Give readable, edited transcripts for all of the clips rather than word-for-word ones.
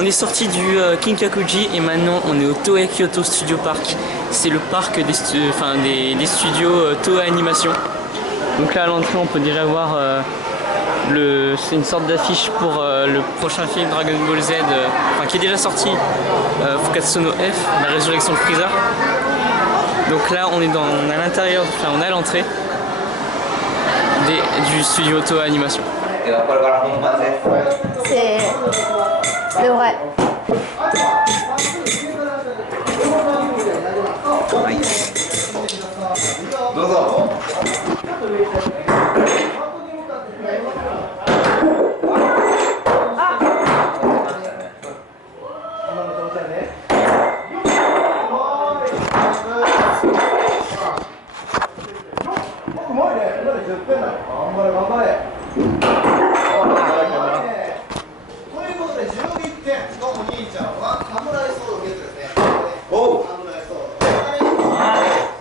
On est sorti du Kinkakuji et maintenant on est au Toei Kyoto Studio Park. C'est le parc des studios Toei Animation. Donc là à l'entrée on peut déjà voir c'est une sorte d'affiche pour le prochain film Dragon Ball Z qui est déjà sorti, Fukatsu no F, la résurrection de Freezer. Donc là on est à l'intérieur, on est à l'entrée du studio Toei Animation. C'est le vrai.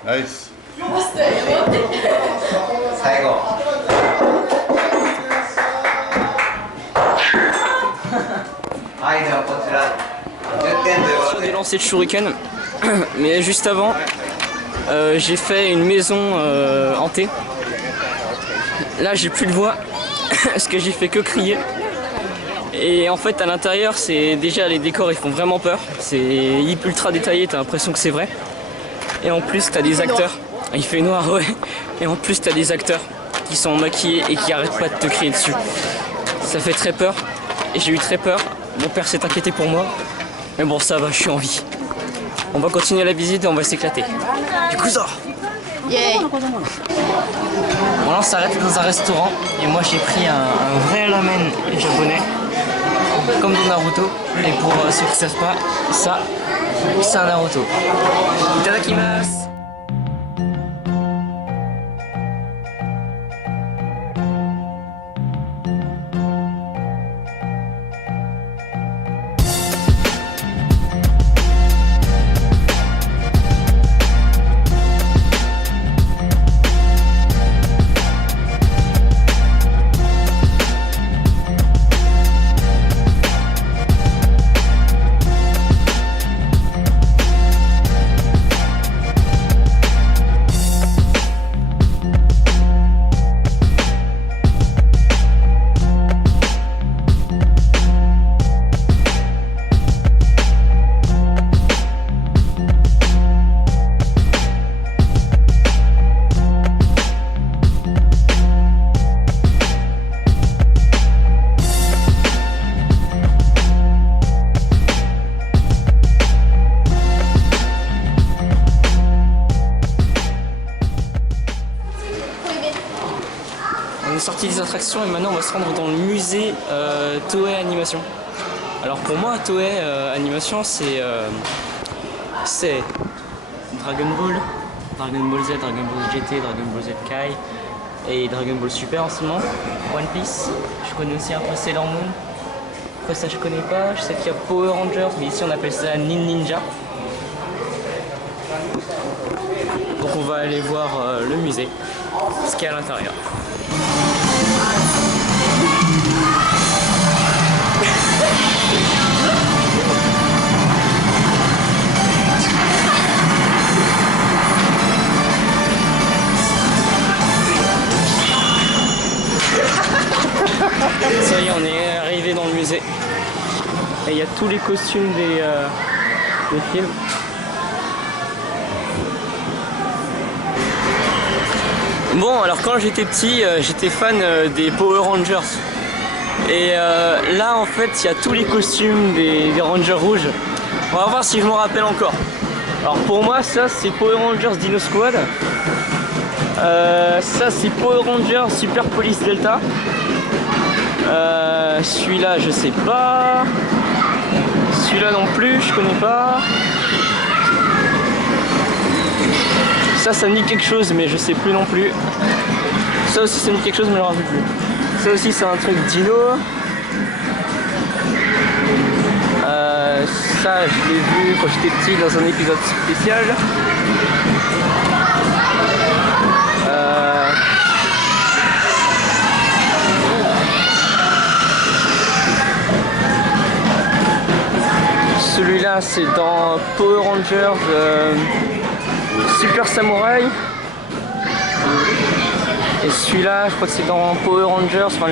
Nice. Sur des lancers de shuriken, mais juste avant, j'ai fait une maison hantée. Là, j'ai plus de voix parce que j'ai fait que crier. Et en fait, à l'intérieur, c'est déjà les décors, ils font vraiment peur. C'est ultra détaillé, t'as l'impression que c'est vrai. Et en plus, t'as des acteurs. Il fait noir, ouais. Et en plus, t'as des acteurs qui sont maquillés et qui arrêtent pas de te crier dessus. Ça fait très peur. Et j'ai eu très peur. Mon père s'est inquiété pour moi. Mais bon, ça va, je suis en vie. On va continuer la visite et on va s'éclater. Du coup, ça. Yay. Bon, là, on s'arrête dans un restaurant. Et moi, j'ai pris un vrai ramen japonais. Comme dans Naruto. Et pour ceux qui ne savent pas, ça, c'est un Naruto. Itadakimasu. On est sorti des attractions et maintenant on va se rendre dans le musée Toei Animation. Alors pour moi Toei Animation c'est Dragon Ball, Dragon Ball Z, Dragon Ball GT, Dragon Ball Z Kai et Dragon Ball Super en ce moment, One Piece. Je connais aussi un peu Sailor Moon. Après ça je connais pas, je sais qu'il y a Power Rangers mais ici on appelle ça Ninja. Donc on va aller voir le musée, ce qu'il y a à l'intérieur. Ça y est, on est arrivé dans le musée. Et il y a tous les costumes des films. Bon, alors quand j'étais petit, j'étais fan des Power Rangers. Et là, en fait, il y a tous les costumes des Rangers rouges. On va voir si je m'en rappelle encore. Alors pour moi, ça c'est Power Rangers Dino Squad. Ça c'est Power Rangers Super Police Delta. Celui-là, je sais pas. Celui-là non plus, je connais pas. Ça me dit quelque chose, mais je sais plus non plus. Ça aussi, ça me dit quelque chose, mais je ne me rappelle plus. Ça aussi, c'est un truc dino. Ça, je l'ai vu quand j'étais petit dans un épisode spécial. Celui-là, c'est dans Power Rangers Super Samurai. Et celui-là, je crois que c'est dans Power Rangers, enfin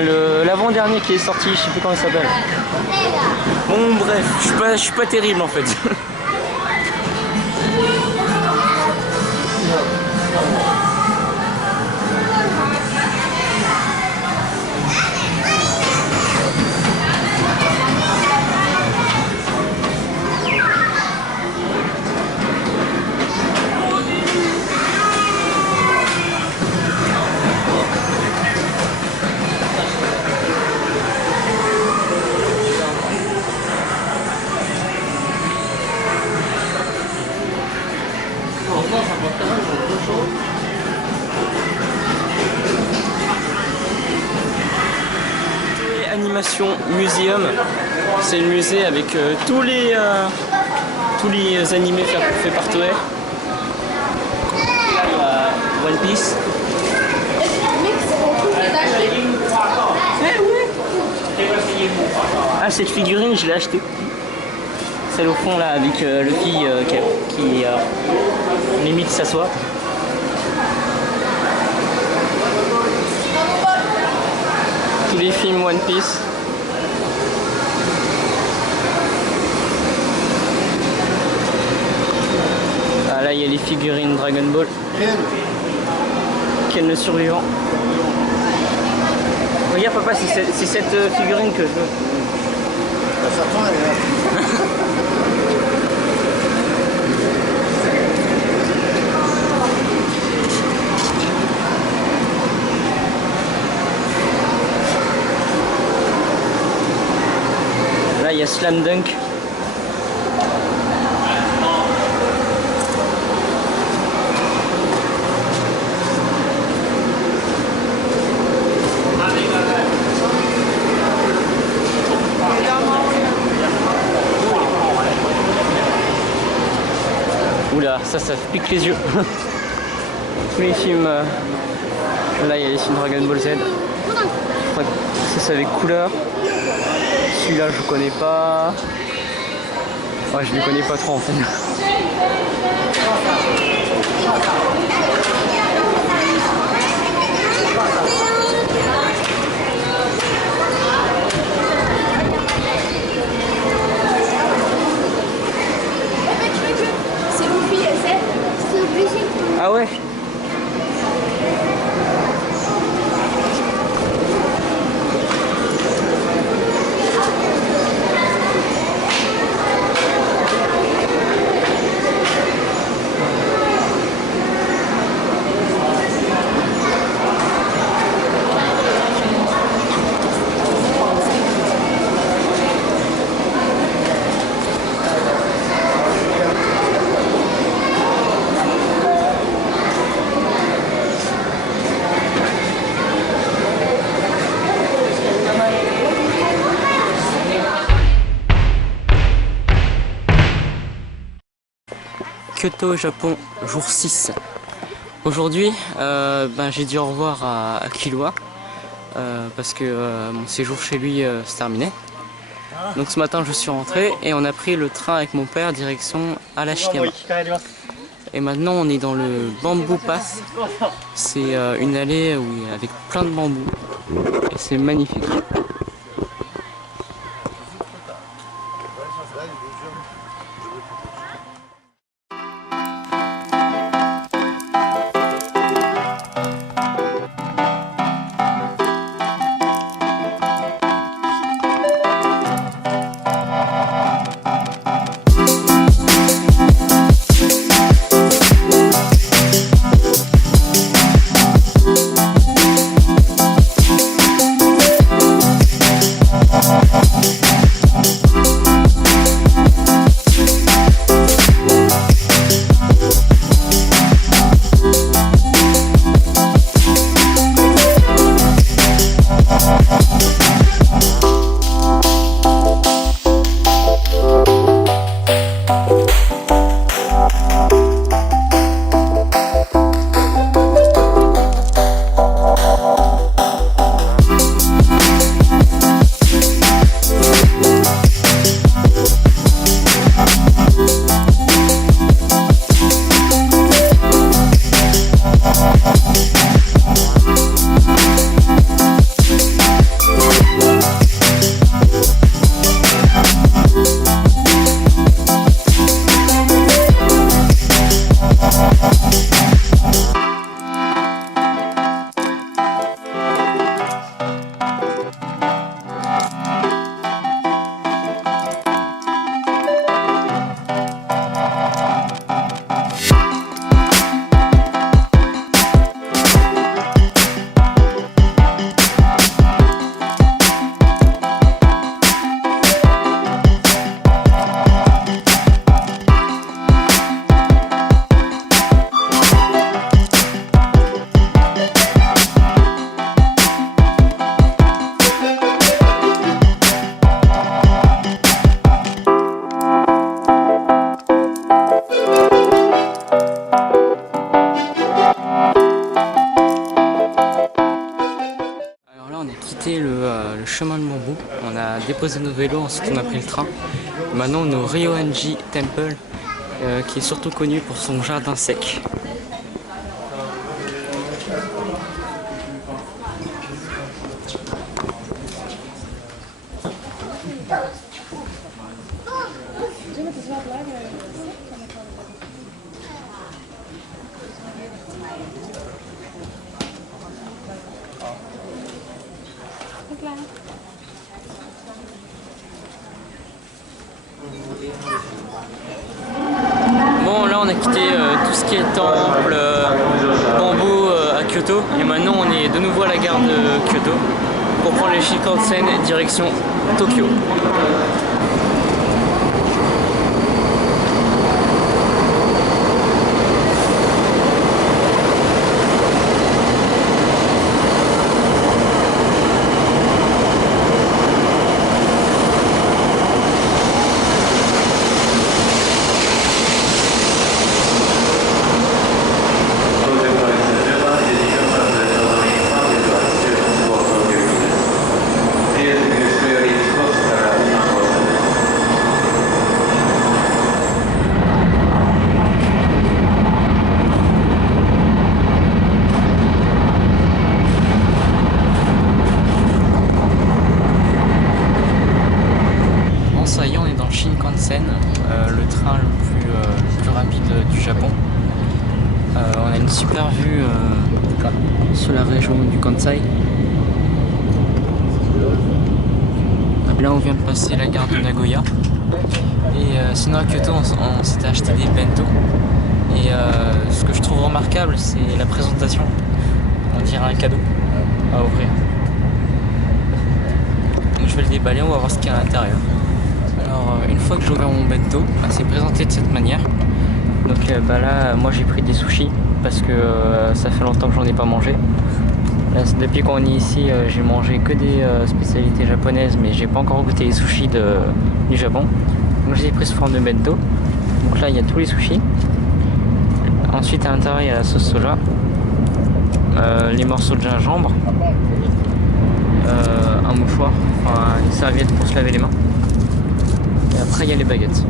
l'avant-dernier qui est sorti, je sais plus comment il s'appelle. Bon, bref, je suis pas terrible en fait. Animation Museum, c'est le musée avec tous les animés faits par Toei. Là, il y a One Piece. Ah, cette figurine, je l'ai achetée. Celle au fond là avec le fille qui limite s'assoit. Tous les films One Piece. Ah là il y a les figurines Dragon Ball. Ken le survivant. Regarde papa, c'est cette figurine que je veux. Là il y a Slam Dunk. Oula, ça pique les yeux. Tous les films. Là, il y a les films Dragon Ball Z. Ça, c'est avec couleur. Celui-là, je connais pas. Ouais, je ne connais pas trop en fait. Ah ouais. Kyoto, Japon, jour 6. Aujourd'hui, j'ai dit au revoir à Killua parce que mon séjour chez lui se terminait. Donc ce matin, je suis rentré et on a pris le train avec mon père direction Arashiyama. Et maintenant, on est dans le Bamboo Pass. C'est une allée avec plein de bambous et c'est magnifique. chemin de bambou. On a déposé nos vélos, ensuite on a pris le train. Maintenant on est au Ryoanji Temple, qui est surtout connu pour son jardin sec. Bon, là on a quitté tout ce qui est temple, bambou à Kyoto, et maintenant on est de nouveau à la gare de Kyoto pour prendre les Shinkansen direction Tokyo. Ça y est, on est dans le Shinkansen, le train le plus rapide du Japon. On a une super vue sur la région du Kansai. Là on vient de passer la gare de Nagoya. Et sinon à Kyoto on s'était acheté des bento. Et ce que je trouve remarquable c'est la présentation. On dirait un cadeau à ouvrir. Donc je vais le déballer, on va voir ce qu'il y a à l'intérieur. Alors une fois que j'ai ouvert mon bento, c'est présenté de cette manière. Donc là moi j'ai pris des sushis parce que ça fait longtemps que j'en ai pas mangé. Là, depuis qu'on est ici j'ai mangé que des spécialités japonaises, mais j'ai pas encore goûté les sushis du Japon. Donc j'ai pris sous forme de bento. Donc là il y a tous les sushis. Ensuite à l'intérieur il y a la sauce soja, les morceaux de gingembre, un mouchoir, enfin une serviette pour se laver les mains. Et après il y a les baguettes.